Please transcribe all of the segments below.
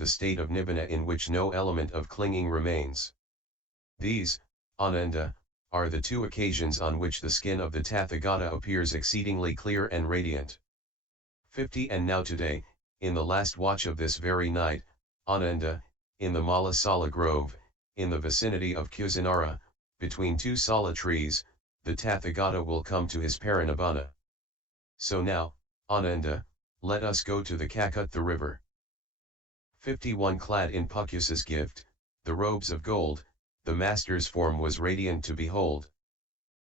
the state of nibbana in which no element of clinging remains. These, Ananda, are the two occasions on which the skin of the Tathagata appears exceedingly clear and radiant. 50 And now today, in the last watch of this very night, Ananda, in the Mala Sala Grove, in the vicinity of Kusinara, between two sala trees, the Tathagata will come to his parinibbana. So now, Ananda, let us go to the Kakut the river. 51 Clad in Puckus's gift, the robes of gold, the master's form was radiant to behold.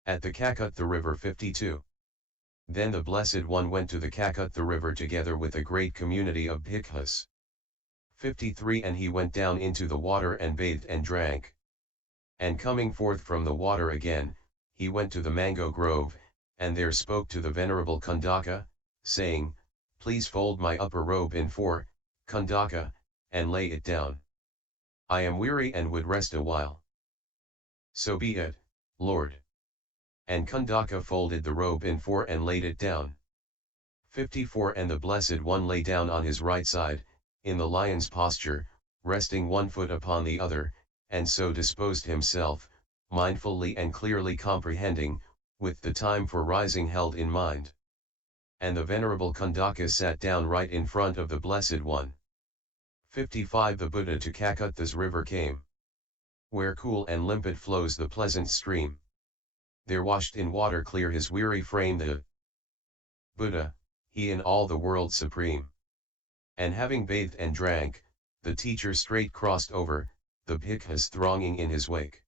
At the Kakut the river. 52. Then the Blessed One went to the Kakut the river together with a great community of bhikkhus. 53 And he went down into the water and bathed and drank. And coming forth from the water again, he went to the mango grove, and there spoke to the Venerable Kundaka, saying, Please fold my upper robe in four, Kundaka, and lay it down. I am weary and would rest a while. So be it, Lord. And Kundaka folded the robe in four and laid it down. 54 And the Blessed One lay down on his right side, in the lion's posture, resting one foot upon the other, and so disposed himself, mindfully and clearly comprehending, with the time for rising held in mind. And the Venerable Kundaka sat down right in front of the Blessed One. 55 The Buddha to Kakutha's river came, where cool and limpid flows the pleasant stream. There washed in water clear his weary frame the Buddha, he in all the world supreme. And having bathed and drank, the teacher straight crossed over, the bhikkhus thronging in his wake.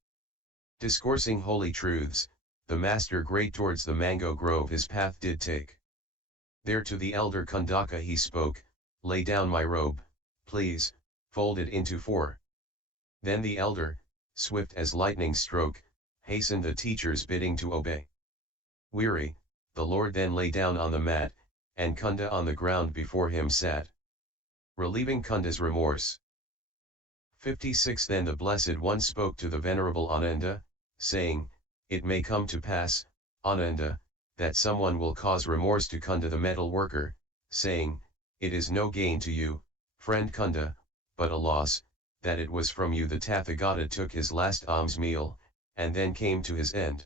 Discoursing holy truths, the master great towards the mango grove his path did take. There to the elder Kundaka he spoke, Lay down my robe, please, fold it into four. Then the elder, swift as lightning stroke, hastened the teacher's bidding to obey. Weary, the Lord then lay down on the mat, and Kunda on the ground before him sat, relieving Kunda's remorse. 56 Then the Blessed One spoke to the Venerable Ananda, saying, It may come to pass, Ananda, that someone will cause remorse to Kunda the metal worker, saying, It is no gain to you, friend Kunda, but a loss, that it was from you the Tathagata took his last alms meal, and then came to his end.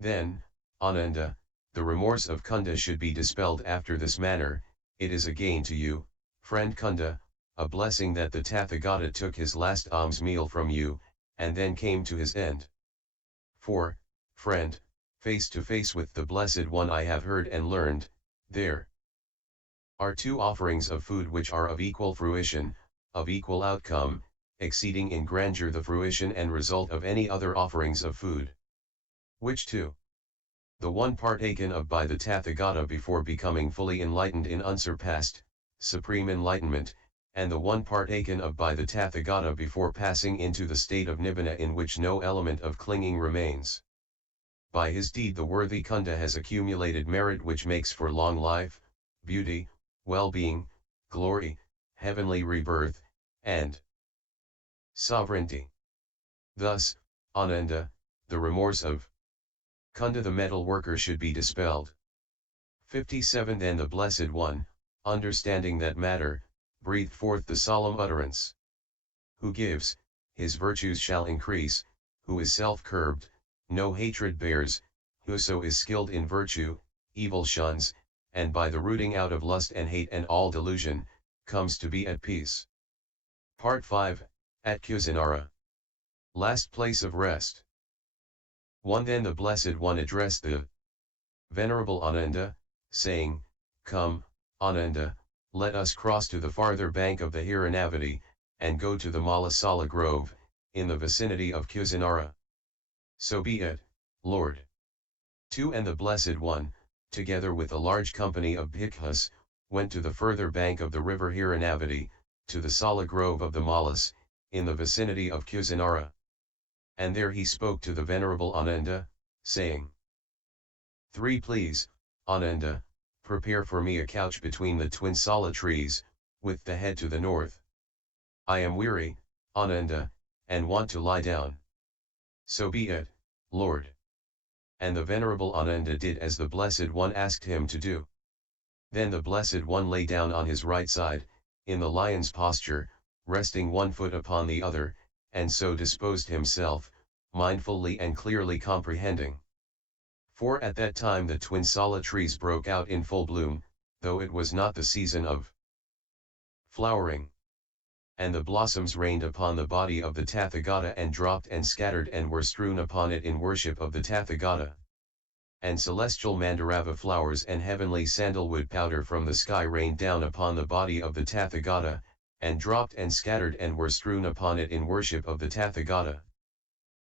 Then, Ananda, the remorse of Kunda should be dispelled after this manner, It is a gain to you, friend Kunda, a blessing that the Tathagata took his last alms meal from you, and then came to his end. For, friend, face to face with the Blessed One I have heard and learned, there are two offerings of food which are of equal fruition, of equal outcome, exceeding in grandeur the fruition and result of any other offerings of food. Which two? The one partaken of by the Tathagata before becoming fully enlightened in unsurpassed, supreme enlightenment, and the one partaken of by the Tathagata before passing into the state of nibbana in which no element of clinging remains. By his deed the worthy Kunda has accumulated merit which makes for long life, beauty, well-being, glory, heavenly rebirth, and sovereignty. Thus, Ananda, the remorse of Kunda the metal worker should be dispelled. 57 Then the Blessed One, understanding that matter, breathed forth the solemn utterance. Who gives, his virtues shall increase, who is self-curbed, no hatred bears, whoso is skilled in virtue, evil shuns, and by the rooting out of lust and hate and all delusion, comes to be at peace. Part 5, at Kusinara. Last place of rest. 1 Then the Blessed One addressed the Venerable Ananda, saying, Come, Ananda, let us cross to the farther bank of the Hiranavati, and go to the Malasala Grove, in the vicinity of Kusinara. So be it, Lord. 2 And the Blessed One, together with a large company of bhikkhus, went to the further bank of the river Hiranavati, to the Sala Grove of the Malas, in the vicinity of Kusinara. And there he spoke to the Venerable Ananda, saying, 3 Please, Ananda, prepare for me a couch between the twin Sala trees, with the head to the north. I am weary, Ananda, and want to lie down. So be it, Lord. And the Venerable Ananda did as the Blessed One asked him to do. Then the Blessed One lay down on his right side, in the lion's posture, resting one foot upon the other, and so disposed himself, mindfully and clearly comprehending. For at that time the twin sala trees broke out in full bloom, though it was not the season of flowering. And the blossoms rained upon the body of the Tathagata and dropped and scattered and were strewn upon it in worship of the Tathagata. And celestial mandarava flowers and heavenly sandalwood powder from the sky rained down upon the body of the Tathagata, and dropped and scattered and were strewn upon it in worship of the Tathagata.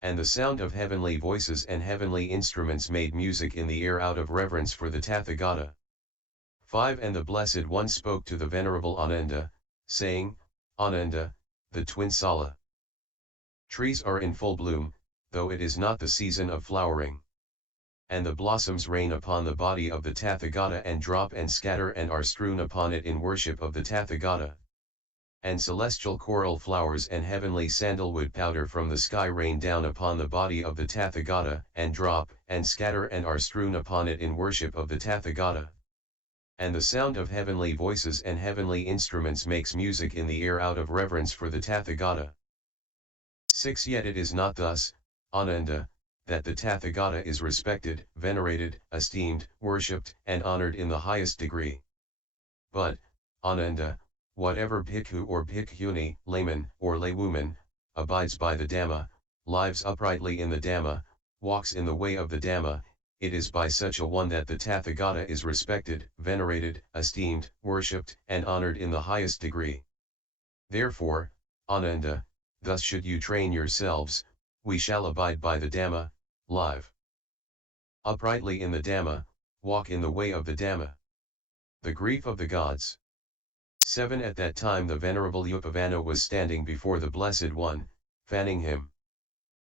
And the sound of heavenly voices and heavenly instruments made music in the air out of reverence for the Tathagata. 5. And the Blessed One spoke to the Venerable Ananda, saying, Ananda, the twin sala trees are in full bloom, though it is not the season of flowering. And the blossoms rain upon the body of the Tathagata and drop and scatter and are strewn upon it in worship of the Tathagata. And celestial coral flowers and heavenly sandalwood powder from the sky rain down upon the body of the Tathagata and drop and scatter and are strewn upon it in worship of the Tathagata. And the sound of heavenly voices and heavenly instruments makes music in the air out of reverence for the Tathagata. 6. Yet it is not thus, Ananda, that the Tathagata is respected, venerated, esteemed, worshipped, and honored in the highest degree. But, Ananda, whatever bhikkhu or bhikkhuni, layman, or laywoman, abides by the Dhamma, lives uprightly in the Dhamma, walks in the way of the Dhamma, it is by such a one that the Tathagata is respected, venerated, esteemed, worshipped, and honored in the highest degree. Therefore, Ananda, thus should you train yourselves, we shall abide by the Dhamma, live uprightly in the Dhamma, walk in the way of the Dhamma. The grief of the gods. 7. At that time the Venerable Upavanna was standing before the Blessed One, fanning him.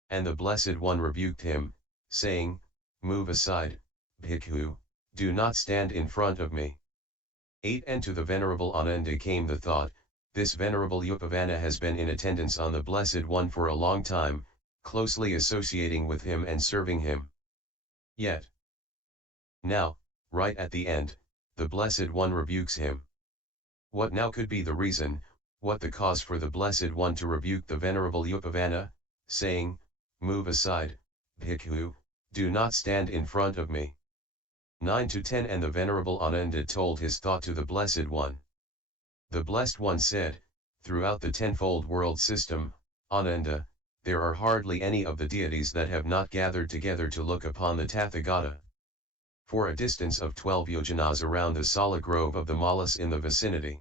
And the Blessed One rebuked him, saying, Move aside, Bhikkhu, do not stand in front of me. 8. And to the Venerable Ananda came the thought, this Venerable Upavanna has been in attendance on the Blessed One for a long time, closely associating with him and serving him. Yet, now, right at the end, the Blessed One rebukes him. What now could be the reason, what the cause for the Blessed One to rebuke the Venerable Upavanna, saying, Move aside, Bhikkhu, do not stand in front of me. 9-10. And the Venerable Ananda told his thought to the Blessed One. The Blessed One said, throughout the tenfold world system, Ananda, there are hardly any of the deities that have not gathered together to look upon the Tathagata. For a distance of 12 yojanas around the Sala grove of the Malas in the vicinity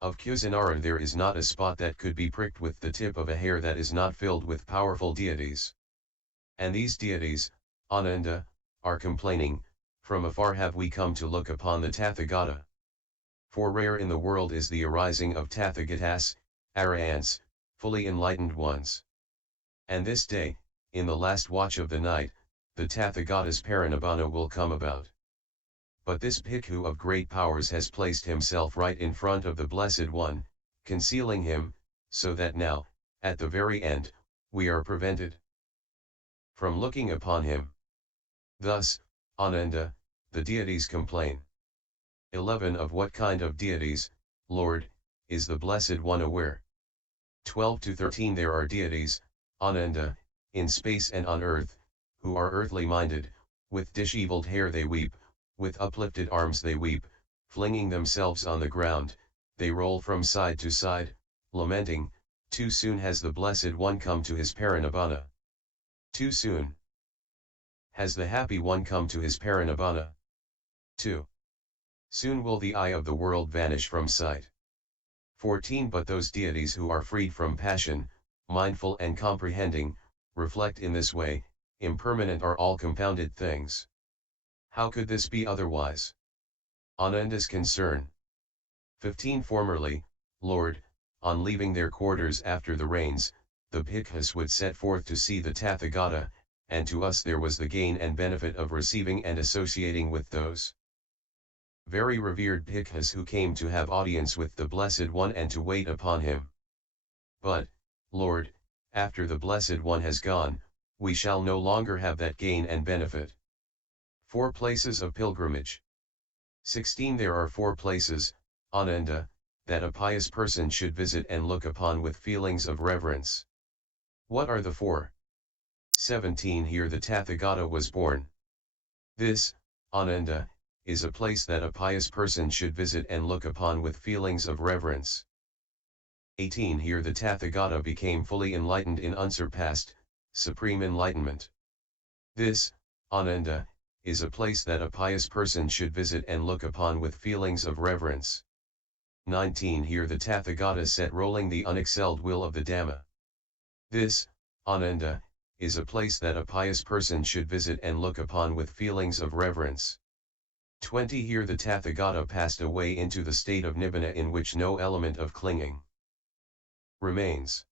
of Kusinara there is not a spot that could be pricked with the tip of a hair that is not filled with powerful deities. And these deities, Ananda, are complaining, from afar have we come to look upon the Tathagata. For rare in the world is the arising of Tathagatas, Arahants, fully enlightened ones. And this day, in the last watch of the night, the Tathagata's parinibbana will come about. But this bhikkhu of great powers has placed himself right in front of the Blessed One, concealing him, so that now, at the very end, we are prevented from looking upon him. Thus, Ananda, the deities complain. 11. Of what kind of deities, Lord, is the Blessed One aware? 12-13. There are deities, Ananda, in space and on earth, who are earthly minded, with disheveled hair they weep, with uplifted arms they weep, flinging themselves on the ground, they roll from side to side, lamenting, too soon has the Blessed One come to his parinibbana. Too soon has the Happy One come to his parinibbana. 2. Soon will the eye of the world vanish from sight. 14. But those deities who are freed from passion, mindful and comprehending, reflect in this way, impermanent are all compounded things. How could this be otherwise? Ananda's concern. 15. Formerly, Lord, on leaving their quarters after the rains, the bhikkhus would set forth to see the Tathagata, and to us there was the gain and benefit of receiving and associating with those very revered bhikkhus who came to have audience with the Blessed One and to wait upon him. But, Lord, after the Blessed One has gone, we shall no longer have that gain and benefit. 4 places of pilgrimage. 16. There are 4 places, Ananda, that a pious person should visit and look upon with feelings of reverence. What are the four? 17 Here the Tathagata was born. This, Ananda, is a place that a pious person should visit and look upon with feelings of reverence. 18 Here the Tathagata became fully enlightened in unsurpassed, supreme enlightenment. This, Ananda, is a place that a pious person should visit and look upon with feelings of reverence. 19 Here the Tathagata set rolling the unexcelled will of the Dhamma. This, Ananda, is a place that a pious person should visit and look upon with feelings of reverence. 20 Here the Tathagata passed away into the state of Nibbana in which no element of clinging remains.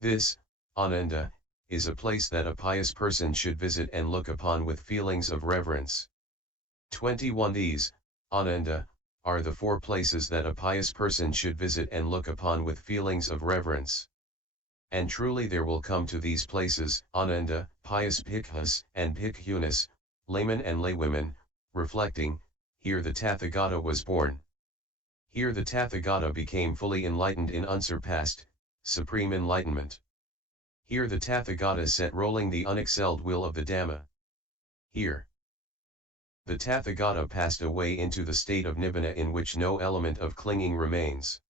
This, Ananda, is a place that a pious person should visit and look upon with feelings of reverence. 21 These, Ananda, are the four places that a pious person should visit and look upon with feelings of reverence. And truly there will come to these places, Ananda, pious bhikkhus and bhikkhunis, laymen and laywomen, reflecting, here the Tathagata was born. Here the Tathagata became fully enlightened in unsurpassed, supreme enlightenment. Here the Tathagata set rolling the unexcelled will of the Dhamma. Here the Tathagata passed away into the state of Nibbana in which no element of clinging remains.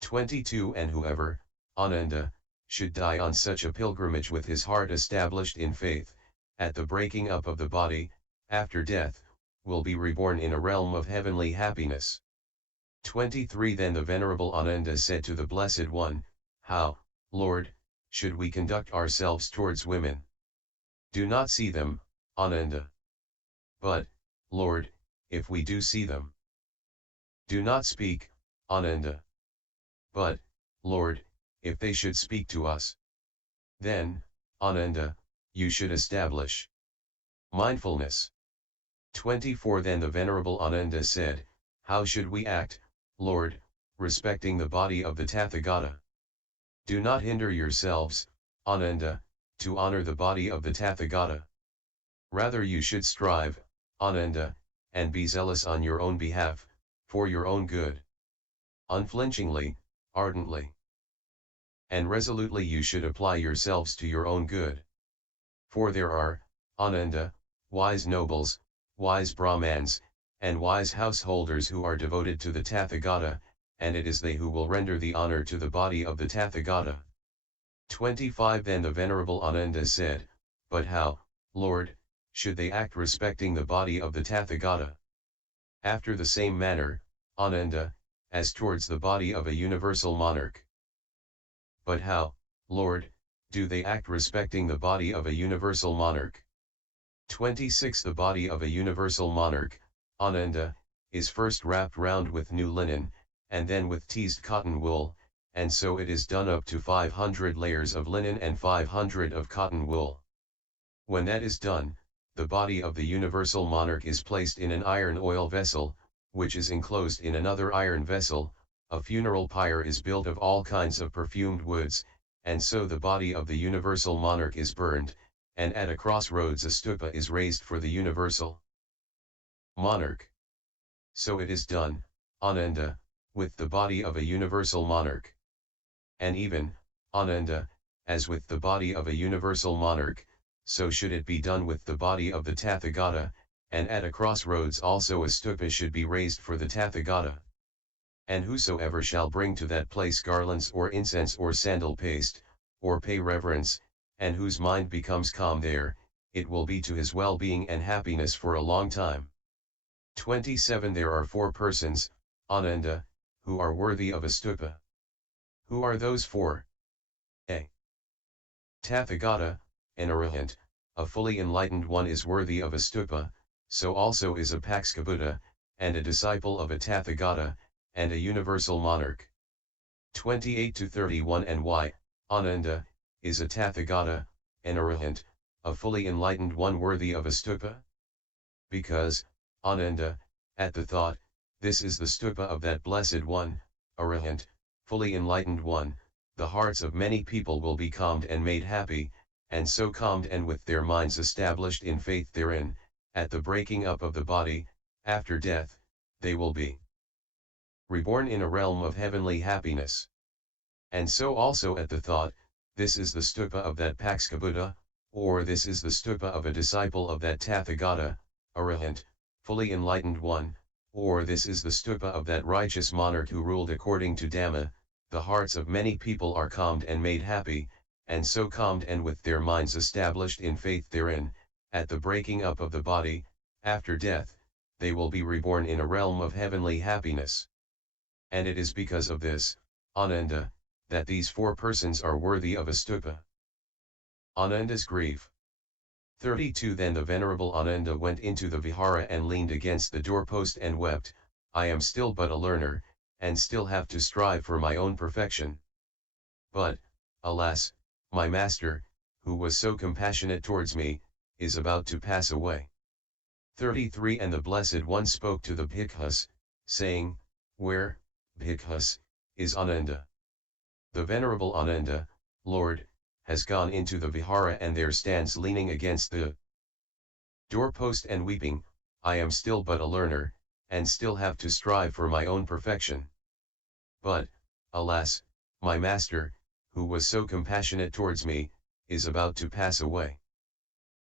22 And whoever, Ananda, should die on such a pilgrimage with his heart established in faith, at the breaking up of the body, after death, will be reborn in a realm of heavenly happiness. 23 Then the Venerable Ananda said to the Blessed One, How, Lord, should we conduct ourselves towards women? Do not see them, Ananda. But, Lord, if we do see them, do not speak, Ananda. But, Lord, if they should speak to us, then, Ananda, you should establish mindfulness. 24 Then the Venerable Ananda said, How should we act, Lord, respecting the body of the Tathagata? Do not hinder yourselves, Ananda, to honor the body of the Tathagata. Rather you should strive, Ananda, and be zealous on your own behalf, for your own good. Unflinchingly, ardently, and resolutely you should apply yourselves to your own good. For there are, Ananda, wise nobles, wise Brahmans, and wise householders who are devoted to the Tathagata, and it is they who will render the honor to the body of the Tathagata. 25 Then the Venerable Ananda said, But how, Lord, should they act respecting the body of the Tathagata? After the same manner, Ananda, as towards the body of a universal monarch. But how, Lord, do they act respecting the body of a universal monarch? 26 The body of a universal monarch, Ananda, is first wrapped round with new linen, and then with teased cotton wool, and so it is done up to 500 layers of linen and 500 of cotton wool. When that is done, the body of the universal monarch is placed in an iron oil vessel, which is enclosed in another iron vessel. A funeral pyre is built of all kinds of perfumed woods, and so the body of the universal monarch is burned, and at a crossroads a stupa is raised for the universal monarch. So it is done, Ananda, with the body of a universal monarch. And even, Ananda, as with the body of a universal monarch, so should it be done with the body of the Tathagata, and at a crossroads also a stupa should be raised for the Tathagata. And whosoever shall bring to that place garlands or incense or sandal paste, or pay reverence, and whose mind becomes calm there, it will be to his well-being and happiness for a long time. 27 There are four persons, Ananda, who are worthy of a stupa. Who are those four? A. Tathagata, an arahant, a fully enlightened one is worthy of a stupa, so also is a Paksabuddha, and a disciple of a Tathagata, and a universal monarch. 28-31 And why, Ananda, is a Tathagata, an arahant, a fully enlightened one worthy of a stupa? Because, Ananda, at the thought, this is the stupa of that blessed one, arahant, fully enlightened one, the hearts of many people will be calmed and made happy, and so calmed and with their minds established in faith therein, at the breaking up of the body, after death, they will be reborn in a realm of heavenly happiness. And so also at the thought, this is the stupa of that Paksha Buddha, or this is the stupa of a disciple of that Tathagata, Arahant, fully enlightened one, or this is the stupa of that righteous monarch who ruled according to Dhamma, the hearts of many people are calmed and made happy, and so calmed and with their minds established in faith therein, at the breaking up of the body, after death, they will be reborn in a realm of heavenly happiness. And it is because of this, Ananda, that these four persons are worthy of a stupa. Ananda's grieve. 32 Then the Venerable Ananda went into the vihara and leaned against the doorpost and wept, I am still but a learner, and still have to strive for my own perfection. But, alas, my master, who was so compassionate towards me, is about to pass away. 33 And the Blessed One spoke to the bhikkhus, saying, Where, bhikkhus, is Ananda? The Venerable Ananda, Lord, has gone into the vihara and there stands leaning against the doorpost and weeping, I am still but a learner, and still have to strive for my own perfection. But, alas, my master, who was so compassionate towards me, is about to pass away.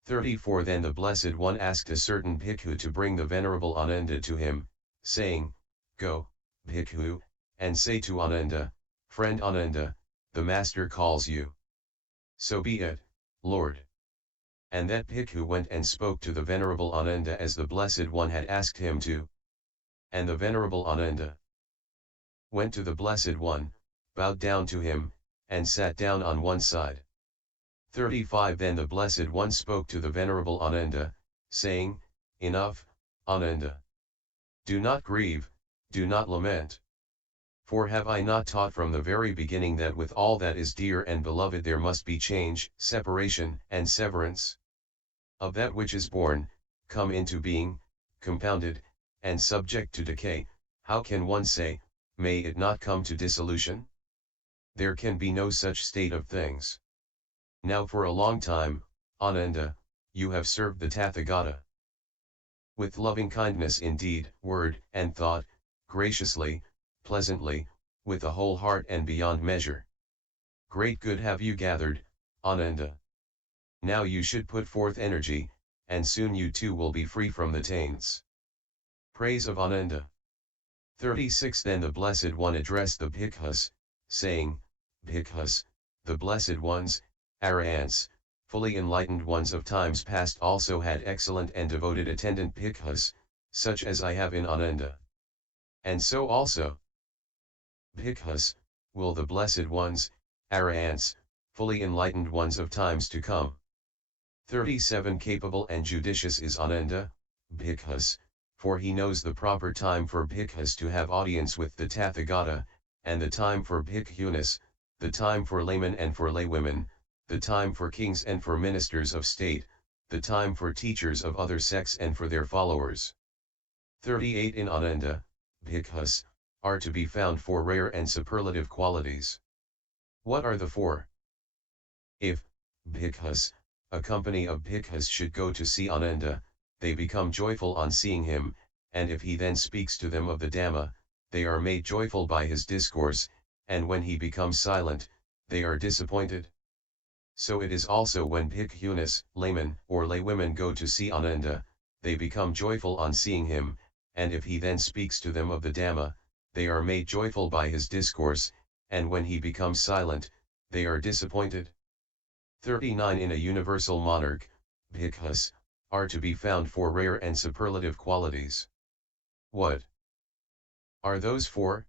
34 Then the Blessed One asked a certain bhikkhu to bring the Venerable Ananda to him, saying, Go, bhikkhu, and say to Ananda, Friend Ananda, the master calls you. So be it, Lord. And that bhikkhu went and spoke to the Venerable Ananda as the Blessed One had asked him to. And the Venerable Ananda went to the Blessed One, bowed down to him, and sat down on one side. 35 Then the Blessed One spoke to the Venerable Ananda, saying, Enough, Ananda. Do not grieve, do not lament. For have I not taught from the very beginning that with all that is dear and beloved there must be change, separation, and severance? Of that which is born, come into being, compounded, and subject to decay, how can one say, may it not come to dissolution? There can be no such state of things. Now for a long time, Ananda, you have served the Tathagata. With loving kindness in deed, word, and thought, graciously, pleasantly, with a whole heart and beyond measure. Great good have you gathered, Ananda. Now you should put forth energy, and soon you too will be free from the taints. Praise of Ananda. 36 Then the Blessed One addressed the bhikkhus, saying, Bhikkhus, the Blessed Ones, Arahants, fully enlightened ones of times past also had excellent and devoted attendant bhikkhus, such as I have in Ananda. And so also, bhikkhus, will the Blessed Ones, Arahants, fully enlightened ones of times to come. 37 Capable and judicious is Ananda, bhikkhus, for he knows the proper time for bhikkhus to have audience with the Tathagata, and the time for bhikkhunis, the time for laymen and for laywomen, the time for kings and for ministers of state, the time for teachers of other sects and for their followers. 38 In Ananda, bhikkhus, are to be found four rare and superlative qualities. What are the four? If, bhikkhus, a company of bhikkhus should go to see Ananda, they become joyful on seeing him, and if he then speaks to them of the Dhamma, they are made joyful by his discourse, and when he becomes silent, they are disappointed. So it is also when bhikkhunis, laymen or laywomen go to see Ananda, they become joyful on seeing him, and if he then speaks to them of the Dhamma, they are made joyful by his discourse, and when he becomes silent, they are disappointed. 39 In a universal monarch, bhikkhus, are to be found four rare and superlative qualities. What are those four?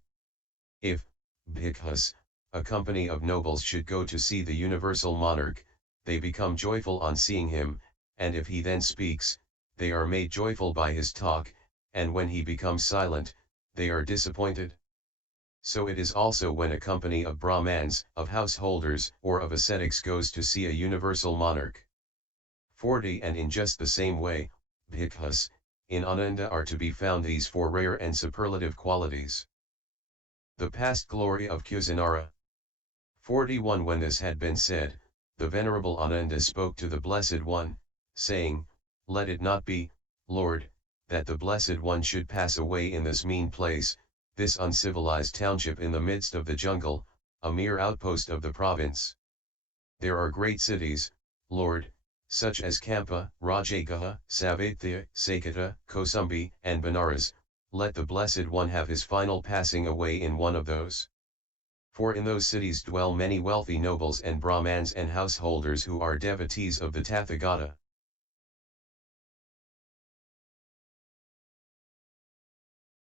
If, bhikkhus, a company of nobles should go to see the universal monarch, they become joyful on seeing him, and if he then speaks, they are made joyful by his talk, and when he becomes silent, they are disappointed. So it is also when a company of Brahmans, of householders, or of ascetics goes to see a universal monarch. 40 And in just the same way, bhikkhus, in Ananda are to be found these four rare and superlative qualities. The past glory of Kusinara. 41 When this had been said, the Venerable Ananda spoke to the Blessed One, saying, Let it not be, Lord, that the Blessed One should pass away in this mean place, this uncivilized township in the midst of the jungle, a mere outpost of the province. There are great cities, Lord, such as Kampa, Rajagaha, Savatya, Sakata, Kosumbi, and Benares. Let the Blessed One have his final passing away in one of those. For in those cities dwell many wealthy nobles and Brahmans and householders who are devotees of the Tathagata.